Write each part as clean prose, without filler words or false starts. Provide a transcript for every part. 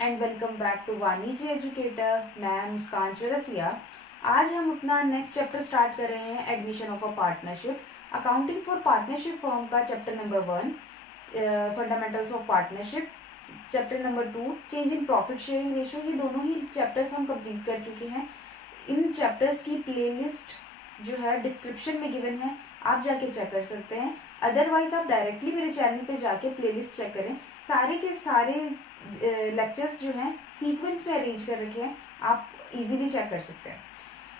And welcome back to वाणिज्य educator. मैं मुस्कान चौरसिया। आज हम अपना नेक्स्ट चैप्टर स्टार्ट कर रहे हैं, admission of a partnership. Accounting for partnership firm का chapter number 1, fundamentals of partnership. Chapter number 2, change in profit sharing ratio. ये दोनों ही चैप्टर्स हम कंप्लीट कर चुके हैं। इन चैप्टर्स की प्लेलिस्ट जो है डिस्क्रिप्शन में गिवन है, आप जाके चेक कर सकते हैं। अदरवाइज आप डायरेक्टली मेरे चैनल पे जाके प्लेलिस्ट चेक करें। सारे के सारे लेक्चर्स जो हैं सीक्वेंस में अरेंज कर रखे हैं, आप इजीली चेक कर सकते हैं।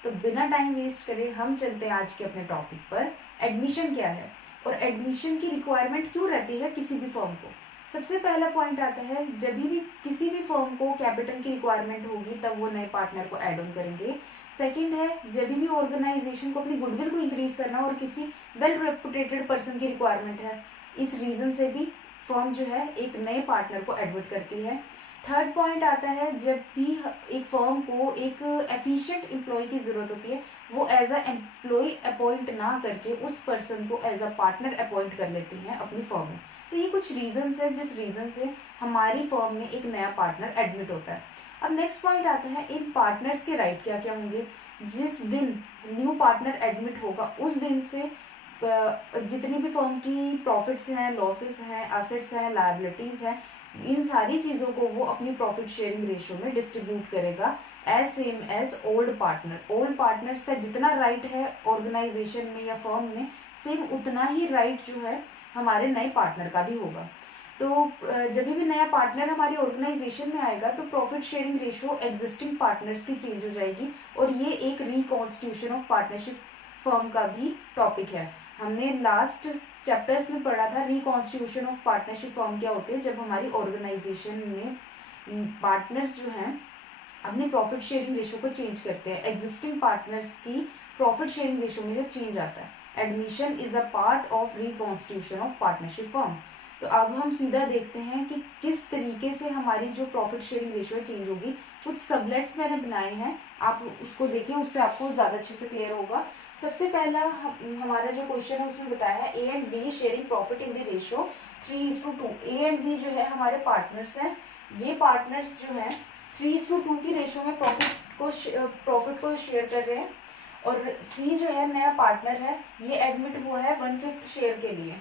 तो बिना टाइम वेस्ट करे हम चलते हैं आज के अपने टॉपिक पर। एडमिशन क्या है और एडमिशन की रिक्वायरमेंट क्यों रहती है किसी भी फर्म को। सबसे पहला पॉइंट आता है, जब भी किसी भी फर्म को कैपिटल की रिक्वायरमेंट होगी तब वो नए पार्टनर को ऐड ऑन करेंगे। सेकंड है, जब भी ऑर्गेनाइजेशन को अपनी गुडविल को इंक्रीज करना और किसी वेल रेपुटेटेड पर्सन की रिक्वायरमेंट है, इस रीजन से भी फर्म जो है एक नए पार्टनर को एडमिट करती है। थर्ड पॉइंट आता है, जब भी एक फर्म को एक एफिशिएंट एम्प्लॉय की जरूरत होती है, वो एज अ एम्प्लॉय अपॉइंट ना करके उस पर्सन को एज अ पार्टनर अपॉइंट कर लेती हैं अपनी फर्म में। तो ये कुछ रीजंस है जिस रीजन से हमारी फर्म में एक नया पार्टनर एडमिट होता है। अब नेक्स्ट पॉइंट आता है, इन पार्टनर्स के राइट क्या क्या होंगे। जिस दिन न्यू पार्टनर एडमिट होगा उस दिन से जितनी भी फर्म की प्रॉफिट्स हैं, लॉसेस हैं, एसेट्स हैं, लायबिलिटीज हैं, इन सारी चीज़ों को वो अपनी प्रॉफिट शेयरिंग रेशियो में डिस्ट्रीब्यूट करेगा as same as old partner. Old partners का जितना राइट है ऑर्गेनाइजेशन में या फर्म में, सेम उतना ही राइट जो है हमारे नए पार्टनर का भी होगा। तो जब भी नया पार्टनर हमारी ऑर्गेनाइजेशन में आएगा तो profit sharing ratio existing partners की चेंज हो जाएगी, और ये एक रिकॉन्स्टिट्यूशन ऑफ पार्टनरशिप फर्म का भी टॉपिक है। हमने लास्ट चैप्टर्स में पढ़ा था रिकॉन्स्टिट्यूशन ऑफ पार्टनरशिप फर्म क्या होते हैं, जब हमारी ऑर्गेनाइजेशन में पार्टनर्स जो हैं अपनी प्रॉफिट शेयरिंग रेशियो को चेंज करते हैं। एग्जिस्टिंग पार्टनर्स की प्रॉफिट शेयरिंग रेशियो में जो चेंज आता है, admission is a part of reconstitution of partnership firm. तो अब हम सीधा देखते हैं कि किस तरीके से हमारी जो प्रॉफिट शेयरिंग रेशियो चेंज होगी। कुछ सबलेट्स मैंने बनाए हैं, आप उसको देखिए, उससे आपको ज़्यादा अच्छे से क्लियर होगा। सबसे पहला हमारा जो क्वेश्चन है उसमें बताया है A and B sharing profit in the ratio 3:2। A and B जो है हमारे पार्टनर्स हैं। ये पार्टनर्स जो हैं 3:2 की रेशियो में प्रॉफिट को शेयर कर रहे हैं। और सी जो है नया पार्टनर है, ये एडमिट हुआ है 1/5 शेयर के लिए।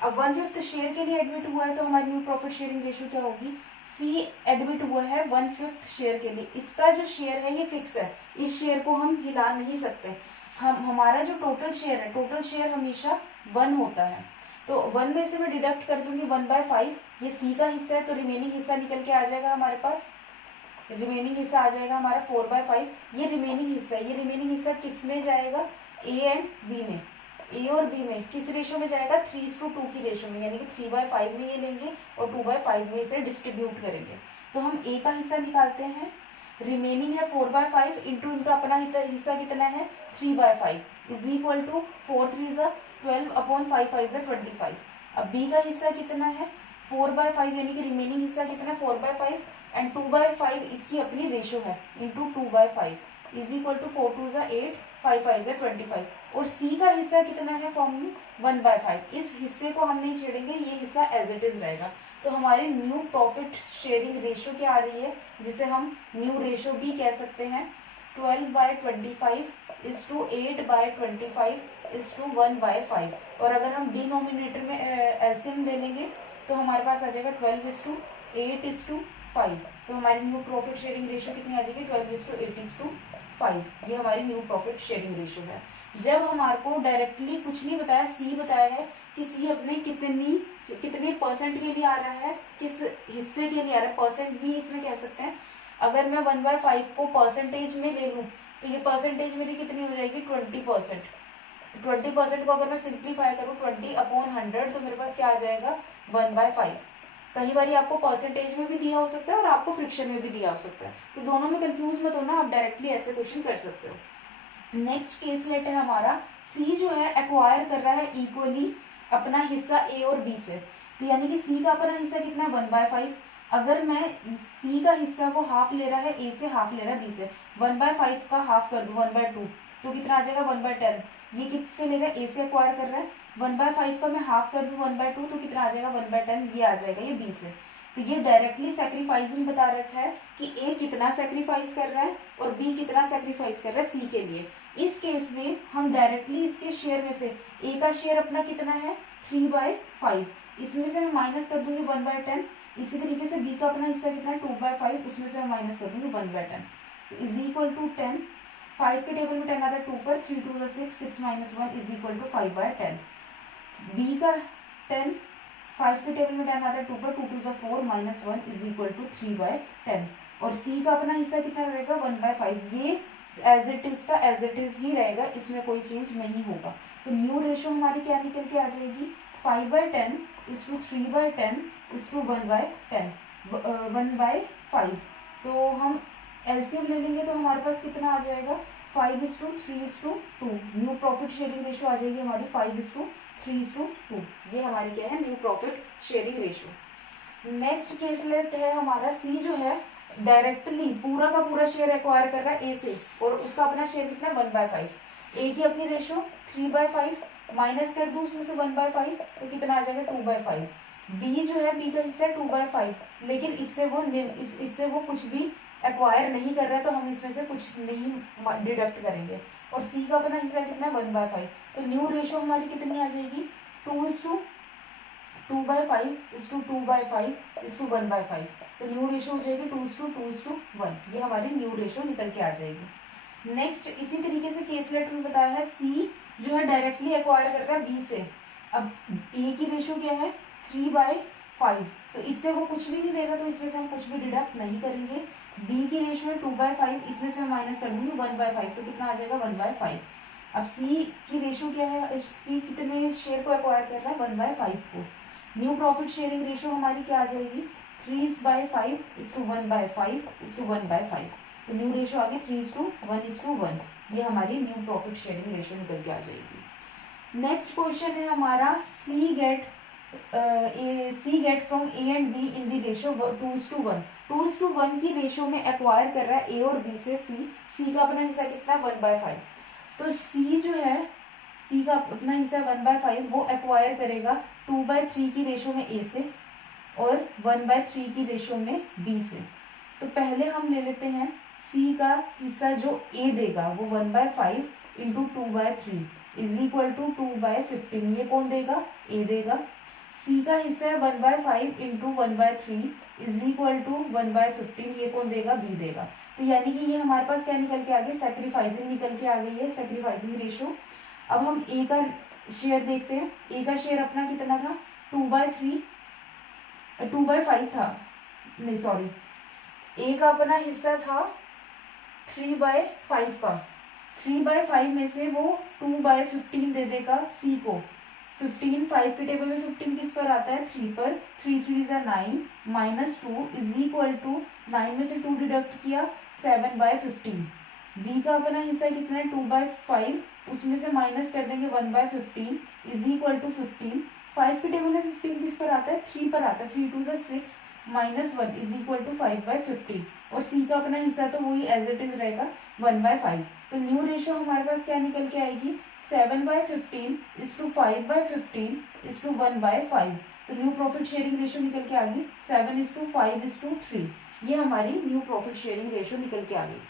अब 1/5 शेयर के लिए एडमिट हुआ है तो हमारी न्यू प्रॉफिट शेयरिंग रेशियो क्या होगी। सी एडमिट हुआ है 1/5 शेयर के लिए। इसका जो शेयर है ये फिक्स है, इस शेयर को हम हिला नहीं सकते। हमारा जो टोटल शेयर है, टोटल शेयर हमेशा 1 होता है। तो 1 में से मैं डिडक्ट कर दूंगी 1/5, ये सी का हिस्सा है, तो रिमेनिंग हिस्सा निकल के आ जाएगा हमारे पास। रिमेनिंग हिस्सा आ जाएगा हमारा 4/5। ये रिमेनिंग हिस्सा है, ये रिमेनिंग हिस्सा किस में जाएगा, ए एंड बी में। ए और बी में किस रेशो में जाएगा, 3:2 की रेशो में, यानी कि 3/5 में ये लेंगे और 2/5 में इसे डिस्ट्रीब्यूट करेंगे। तो हम ए का हिस्सा निकालते हैं, रिमेनिंग है 4/5 इंटू इनका अपना हिस्सा कितना है 3/5 इज इक्वल टू 4×3=12/5=25। अब बी का हिस्सा कितना है 4/5, यानी कि रिमेनिंग हिस्सा कितना है 4/5 एंड 2/5 इसकी अपनी रेशो है इंटू 2/5 इज इक्वल टू 4×2=8 5×5=25। और सी का हिस्सा कितना है फॉर्म में 1/5। इस हिस्से को हम नहीं छेड़ेंगे, ये हिस्सा एज इट इज रहेगा। तो हमारी न्यू प्रॉफिट शेयरिंग रेशियो क्या आ रही है, जिसे हम न्यू रेशियो भी कह सकते हैं, 12/25:8/25:1/5। और अगर हम डिनोमिनेटर में एलसीएम ले लेंगे तो हमारे पास आ जाएगा 12:8:5। तो हमारी न्यू प्रॉफिट शेयरिंग रेशियो कितनी आ जाएगी 12:8:5। ये हमारी न्यू प्रॉफिट शेयरिंग रेशियो है। जब हमारे को डायरेक्टली कुछ नहीं बताया, सी बताया है कि सी अपने कितने परसेंट के लिए आ रहा है, किस हिस्से के लिए आ रहा है, परसेंट भी इसमें कह सकते हैं। अगर मैं 1/5 को परसेंटेज में ले लूँ तो ये परसेंटेज मेरी कितनी हो जाएगी 20%। 20% को अगर मैं सिंप्लीफाई करूँ 20/100 तो मेरे पास क्या आ जाएगा 1/5। कई बार आपको परसेंटेज में भी दिया हो सकता है और आपको फ्रिक्शन में भी दिया हो सकता है, तो दोनों में कंफ्यूज मत होना, आप डायरेक्टली ऐसे क्वेश्चन कर सकते हो। नेक्स्ट केस लेट है हमारा, सी जो है एक्वायर कर रहा है इक्वली अपना हिस्सा ए और बी से। तो यानी कि सी का अपना हिस्सा कितना है 1/5। अगर मैं सी का हिस्सा वो हाफ ले रहा है ए से, हाफ ले रहा है बी से, 1/5 का हाफ कर दूं 1/2 तो कितना आ जाएगा 1/10। ये किससे ले रहा है, ए से एक्वायर कर रहा है। 1/5 का मैं हाफ कर दूं 1/2 तो कितना आ जाएगा 1/10, ये आ जाएगा ये बी से। तो ये डायरेक्टली सेक्रीफाइसिंग बता रखा है कि ए कितना सेक्रीफाइस कर रहा है और बी कितना सेक्रीफाइस कर रहा है सी के लिए। इस केस में हम डायरेक्टली इसके शेयर में से ए का शेयर अपना कितना है 3/5, इसमें से मैं माइनस कर दूंगी 1/10। इसी तरीके से बी का अपना हिस्सा कितना है 2/5, उसमें से मैं माइनस कर दूंगी 1/10, तो इज इक्वल टू 10। 5 के टेबल में 10 आता है 2 पर, 3 2 6, 6 - 1 इज इक्वल टू 5/10। बी का 10, 5 के टेबल में 10 आता है 2 पर, 2 2 4 -1 इज इक्वल टू 3/10। और सी का अपना हिस्सा कितना रहेगा 1/5। ये एज इट इज का एज इट इज ही रहेगा, इसमें कोई चेंज नहीं होगा। तो न्यू रेशो हमारी क्या निकल के आ जाएगी 5/10 इज टू 3/10 इज टू 1/10, 1/5। तो हम एलसीएम ले लेंगे तो हमारे पास कितना आ जाएगा 5:3:2। न्यू प्रॉफिट शेयरिंग रेशो आ जाएगी हमारी 5:3:2। ये हमारी क्या है new profit sharing ratio. Next case late है हमारा सी जो है डायरेक्टली पूरा का पूरा शेयर एक्वायर कर रहा है ए से और उसका अपना शेयर कितना है 1/5। ए की अपनी रेशो 3/5, माइनस कर दूं उसमें से 1/5 तो कितना आ जाएगा 2/5। बी जो है बी का हिस्सा है 2/5, लेकिन इससे वो कुछ भी एक्वायर नहीं कर रहा है तो हम इसमें से कुछ नहीं डिडक्ट करेंगे। और सी का अपना हिस्सा कितना है 1/5, तो न्यू रेशो हमारी कितनी आ जाएगी 2:2/5:2/5:1/5। तो न्यू रेशो हो जाएगी 2:2:1। ये हमारी न्यू रेशो निकल के आ जाएगी। नेक्स्ट इसी तरीके से केसलेट में बताया है सी जो है डायरेक्टली एक्वायर कर रहा है बी से। अब ए की रेशो क्या है 3/5, तो इससे वो कुछ भी नहीं देगा तो इसमें से हम कुछ भी डिडक्ट नहीं करेंगे। बी की रेशो है 2/5, इसमें से हम माइनस कर दूंगी 1/5, तो कितना आ जाएगा 1/5। अब सी की रेशो क्या है, सी कितने शेयर को एक्वायर कर रहा है 1/5 को। न्यू प्रॉफिट शेयरिंग रेशो हमारी क्या आ जाएगी 3/5:1/5:1/5। तो न्यू रेशो आ गई 3:1:1। ये हमारी न्यू प्रॉफिट शेयरिंग रेशो निकल के आ जाएगी। नेक्स्ट क्वेश्चन है हमारा C get from A and B in the ratio 2:1। 2:1 की रेशो में एक्वायर कर रहा है ए और बी से सी का अपना हिस्सा कितना 1/5। तो सी जो है सी का अपना हिस्सा 1/5 वो एक्वायर करेगा 2/3 की रेशो में ए से और 1/3 की रेशो में बी से। तो पहले हम ले लेते हैं सी का हिस्सा जो ए देगा वो 1/5 इंटू 2/3 इज इक्वल टू 2/15। ये कौन देगा ए देगा। सी का हिस्सा है 1/5 इंटू 1/3 इज इक्वल टू 1/15। ये कौन देगा बी देगा। तो यानी कि ये हमारे पास क्या निकल के आ गई सेक्रीफाइसिंग निकल के आ गई है, सेक्रीफाइसिंग रेशो। अब हम ए का शेयर देखते हैं। ए का शेयर अपना कितना था 2/5 था, नहीं सॉरी, ए का अपना हिस्सा था 3/5 का। 3/5 में से वो 2/15 दे देगा सी को। 15 5 के टेबल में 15 किस पर आता है 3 पर, 3 3 9 -2 इज इक्वल टू 9 में से 2 डिडक्ट किया 7/15। बी का अपना हिस्सा कितना है 2/5, उसमें से माइनस कर देंगे 1/15 इज इक्वल टू 15। 5 के टेबल में 15 किस पर आता है 3 पर आता है, 3 2 6 -1 इज इक्वल टू 5/15। और सी का अपना हिस्सा तो वही एज इट इज रहेगा 1/5। तो न्यू रेशो हमारे पास क्या निकल के आएगी 7/15 इज टू 5/15 इज टू 1/5। तो न्यू प्रॉफिट शेयरिंग रेशो निकल के आ गई 7:5:3। ये हमारी न्यू प्रॉफिट शेयरिंग रेशो निकल के आ गई।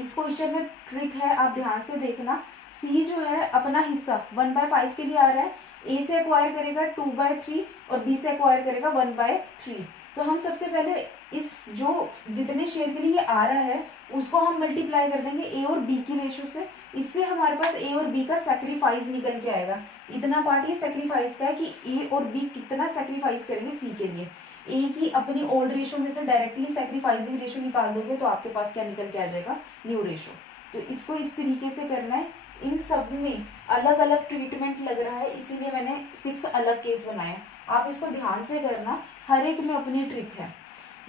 इस क्वेश्चन में ट्रिक है, आप ध्यान से देखना। सी जो है अपना हिस्सा 1/5 के लिए आ रहा है, ए से एक्वायर करेगा 2/3 और बी से एक्वायर करेगा 1/3। तो हम सबसे पहले इस जो जितने शेयर के लिए आ रहा है उसको हम मल्टीप्लाई कर देंगे ए और बी की रेशो से। इससे हमारे पास ए और बी का सेक्रीफाइस निकल के आएगा। इतना पार्ट ये सेक्रीफाइस का है कि ए और बी कितना सेक्रीफाइस करेंगे सी के लिए। ए की अपनी ओल्ड रेशो में से डायरेक्टली सेक्रीफाइसिंग रेशो निकाल दोगे तो आपके पास क्या निकल के आ जाएगा न्यू रेशो। तो इसको इस तरीके से करना है। इन सब में अलग अलग ट्रीटमेंट लग रहा है, इसीलिए मैंने 6 अलग केस बनाए। आप इसको ध्यान से करना, हर एक में अपनी ट्रिक है।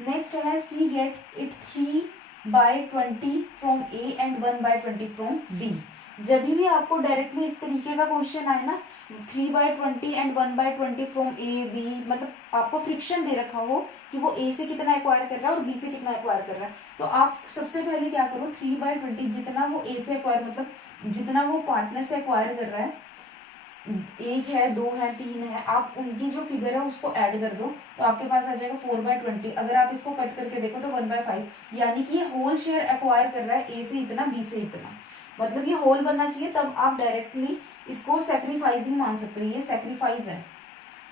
नेक्स्ट है C get it 3/20 from A and 1/20 from B. जब भी आपको डायरेक्टली इस तरीके का क्वेश्चन आए ना 3/20 एंड 1/20 फ्रॉम ए बी, मतलब आपको फ्रिक्शन दे रखा हो कि वो ए से कितना एक्वायर कर रहा है और बी से कितना एक्वायर कर रहा है, तो आप सबसे पहले क्या करो 3/20 जितना वो ए से एक्वायर मतलब जितना वो पार्टनर से एक्वायर कर रहा है एक है, दो है, तीन है, आप उनकी जो फिगर है उसको ऐड कर दो तो आपके पास आ जाएगा 4/20। अगर आप इसको कट करके देखो तो 1/5, यानी कि ये होल शेयर एक्वायर कर रहा है ए से इतना, बी से इतना, मतलब ये होल बनना चाहिए, तब आप डायरेक्टली इसको सेक्रीफाइसिंग मान सकते हो, ये सेक्रीफाइस है।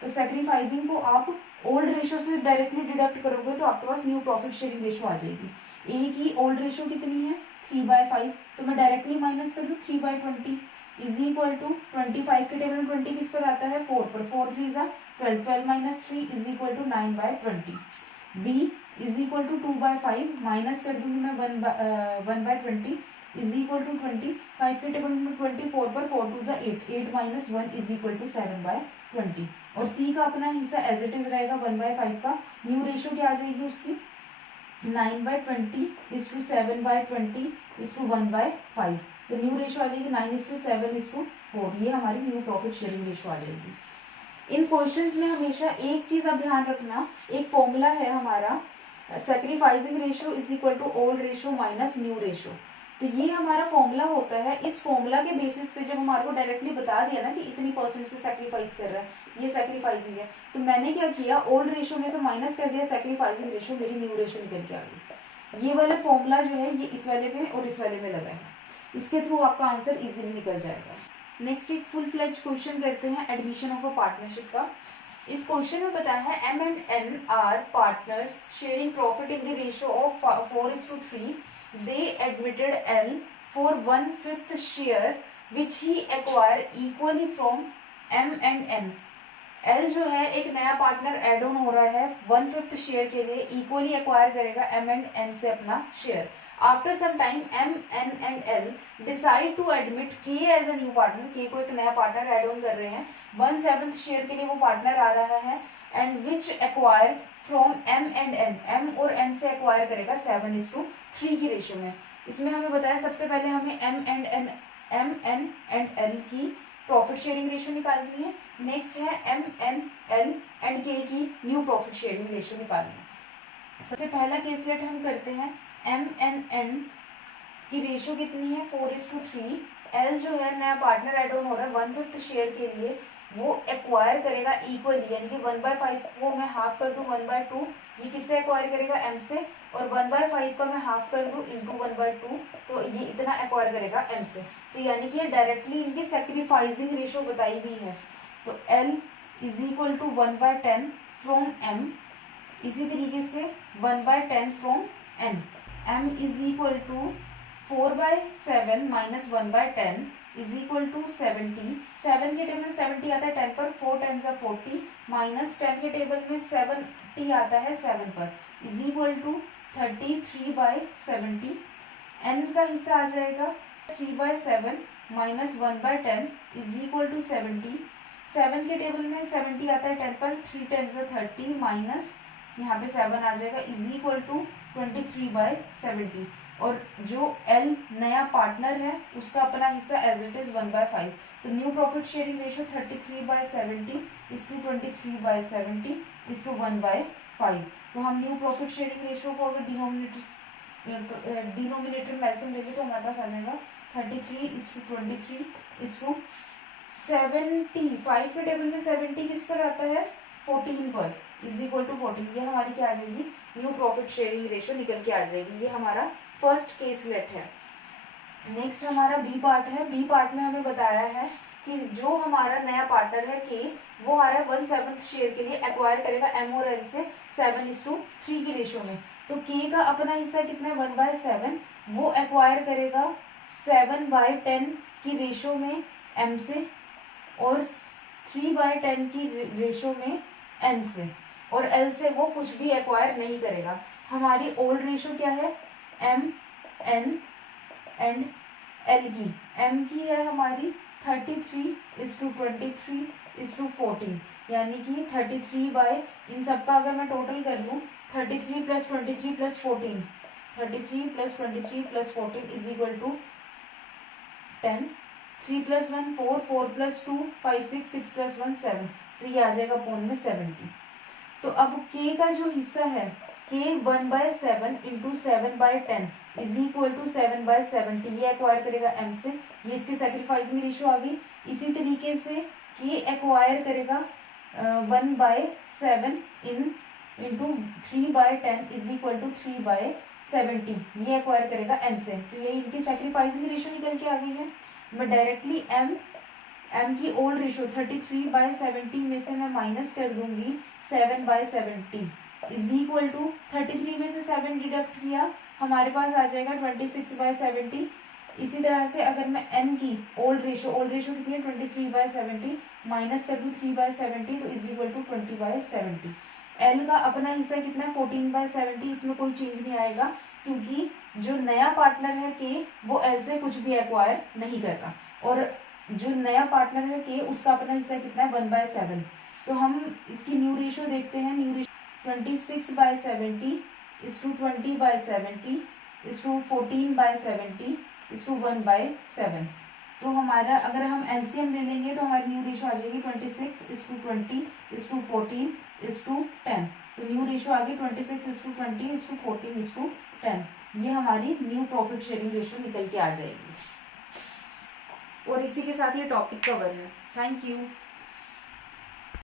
तो सेक्रीफाइसिंग को आप ओल्ड रेशो से डायरेक्टली डिडक्ट करोगे तो आपके पास न्यू प्रॉफिट शेयरिंग रेशो आ जाएगी। ए की ओल्ड रेशो कितनी है 3/5, तो मैं डायरेक्टली माइनस कर दूँ 3/20 इज इक्वल टू 25 के टेबल में 20 किस पर आता है 4 पर, 4 3 जा 12, 12 minus 3 is equal to 9/20। B is equal to 2/5 minus कर दूंगी मैं 1/20 इज इक्वल टू 25 के टेबल में 24 पर 4 2 जा 8, 8 माइनस 1 इज इक्वल टू 7/20। और सी का अपना हिस्सा एज इट इज रहेगा 1/5 का। न्यू रेशो क्या आ जाएगी उसकी 9/20 इज टू 7/20 इज टू 1/5। तो न्यू रेशो आ जाएगी 9:7:4। ये हमारी न्यू प्रॉफिट शेयरिंग रेशो आ जाएगी। इन क्वेश्चंस में हमेशा एक चीज आप ध्यान रखना, एक फॉर्मूला है हमारा sacrificing ratio is equal to old ratio minus new ratio. तो ये हमारा फॉर्मूला होता है। इस फॉर्मूला के बेसिस पे जब हमारे को डायरेक्टली बता दिया ना कि इतनी परसेंट से सैक्रिफाइस कर रहा है, ये सैक्रिफाइसिंग है, तो मैंने क्या किया ओल्ड रेशो में से माइनस कर दिया सैक्रिफाइसिंग रेशो, मेरी न्यू रेशो निकल के आ गई। ये वाला फॉर्मूला जो है ये इस वाले में और इस वाले में लगा है, इसके थ्रू आपका आंसर इजीली निकल जाएगा। नेक्स्ट एक फुल फ्लेज क्वेश्चन करते हैं एडमिशन ऑफ अ पार्टनरशिप का। इस क्वेश्चन में बताया है M&N are partners sharing profit in the ratio of 4:3। They admitted L for 1/5 share which he acquire equally from M&N। L जो है एक नया पार्टनर एड ऑन हो रहा है 1/5 शेयर के लिए, इक्वली एक्वायर करेगा M&N से अपना share. After some time M&N and L decide to admit K as a new partner, K को एक नया पार्टनर एड ऑन कर रहे हैं, 1/7 शेयर के लिए वो पार्टनर आ रहा है, and which acquire from M&N, M और N से एक्वायर करेगा 7:3 की रेशियो में। इसमें हमें बताया सबसे पहले हमें M एंड L की प्रॉफिट शेयरिंग रेशियो निकालनी है। नेक्स्ट है M&L एंड K की न्यू प्रॉफिट शेयरिंग रेशियो निकालनी है। सबसे पहला केसलेट हम करते हैं। M&N की रेशियो कितनी है 4:3। L जो है नया पार्टनर एड ऑन हो रहा है 1/5 शेयर के लिए, वो एक्वायर करेगा इक्वली, यानी कि 1/5 को मैं हाफ कर दूं 1/2, ये किससे एक्वायर करेगा M से, और 1/5 का मैं हाफ कर दूं इंटू 1/2, तो ये इतना एक्वायर करेगा M से। तो यानी कि ये डायरेक्टली इनकी सेक्रीफाइसिंग रेशियो बताई हुई है। तो L is equal to 1/10 from M, इसी तरीके से 1/10 from N। M is equal to 4/7 minus 1/10 is equal to 70। 7 के टेबल में 70 आता है 10 पर, 4 10 जा 40 माइनस 10 के टेबल में 70 आता है 7 पर, इज इक्वल टू 33/70। N का हिस्सा आ जाएगा 3/7 माइनस 1/10 इज इक्वल टू 70। 7 के टेबल में 70 आता है 10 पर, 3 10 जा 30 माइनस यहाँ पे 7 आ जाएगा इज इक्वल टू 23/70। और जो L नया पार्टनर है उसका अपना हिस्सा एज इट इज 1/5। तो new profit sharing ratio 33/70 is to 23/70 is to 1/5। तो हम न्यू प्रॉफिट शेयरिंग रेशियो को अगर डिनोमिनेटर में एलसीएम लेंगे तो हमारे पास आ जाएगा 33 इज टू 23 इज टू 70। 5 के टेबल में 70 किस पर आता है 14 पर, इज इक्वल टू 14। ये हमारी क्या आ जाएगी न्यू प्रॉफिट शेयरिंग रेशियो निकल के आ जाएगी। ये हमारा फर्स्ट केसलेट है। नेक्स्ट हमारा बी पार्ट है। बी पार्ट में हमें बताया है कि जो हमारा नया पार्टनर है के, वो आ रहा है 1/7 शेयर के लिए एक्वायर करेगा M और N से 7:3 की रेशियो में। तो के का अपना हिस्सा कितना है 1/7, वो एक्वायर करेगा 7/10 की रेशियो में M से, और 3/10 की रेशियो में N से, और L से वो कुछ भी एक्वायर नहीं करेगा। हमारी ओल्ड रेशियो क्या है M/N एंड L की। M की है हमारी 33:23:14, यानी कि 33 बाय इन सबका अगर मैं टोटल कर लूँ 33 + 23 + 14, 33 + 23 + 14 इज इक्वल टू 10। 3 + 1 4, 4 + 2 5 6, 6 + 1 7, तो ये आ जाएगा पौन में 70। तो अब K का जो हिस्सा है K 1/7 into 7/10 is equal to 7/70, ये एक्वायर करेगा M से, ये इसकी सेक्रीफाइसिंग रेशियो आ गई। इसी तरीके से के एक्वायर करेगा 1/7 इंटू 3/10 इज इक्वल टू 3/70, ये एक्वायर करेगा एम से। तो ये इनकी सेक्रीफाइसिंग रेशियो निकल के आ गई है। मैं डायरेक्टली एम की ओल्ड रेशियो 33/70 में से मैं माइनस कर दूंगी 7/70 इज इक्वल टू 33 में से 7 डिडक्ट किया, हमारे पास आ जाएगा 26/70। इसी तरह से अगर मैं एन की ओल्ड रेशियो कितनी है 23/70 माइनस कर दूँ 3/70 तो इज इक्वल टू 20/70। एल का अपना हिस्सा कितना है 14/70, इसमें कोई चेंज नहीं आएगा क्योंकि जो नया पार्टनर है के वो एल से कुछ भी एक्वायर नहीं कर रहा, और जो नया पार्टनर है के उसका अपना हिस्सा कितना है 1/7। तो हम इसकी न्यू रेशियो देखते हैं। New ratio 26/70 is to 20/70 is to 14/70 is to 1/7। तो हमारा अगर हम एलसीएम ले लेंगे तो हमारी न्यू रेशियो आ जाएगी 26 is to 20 is to 14 is to 10। तो न्यू रेशियो आ गई 26 is to 20 is to 14 is to 10। ये हमारी न्यू प्रॉफिट शेयरिंग रेशियो निकल के आ जाएगी। और इसी के साथ ये टॉपिक कवर है। Thank you.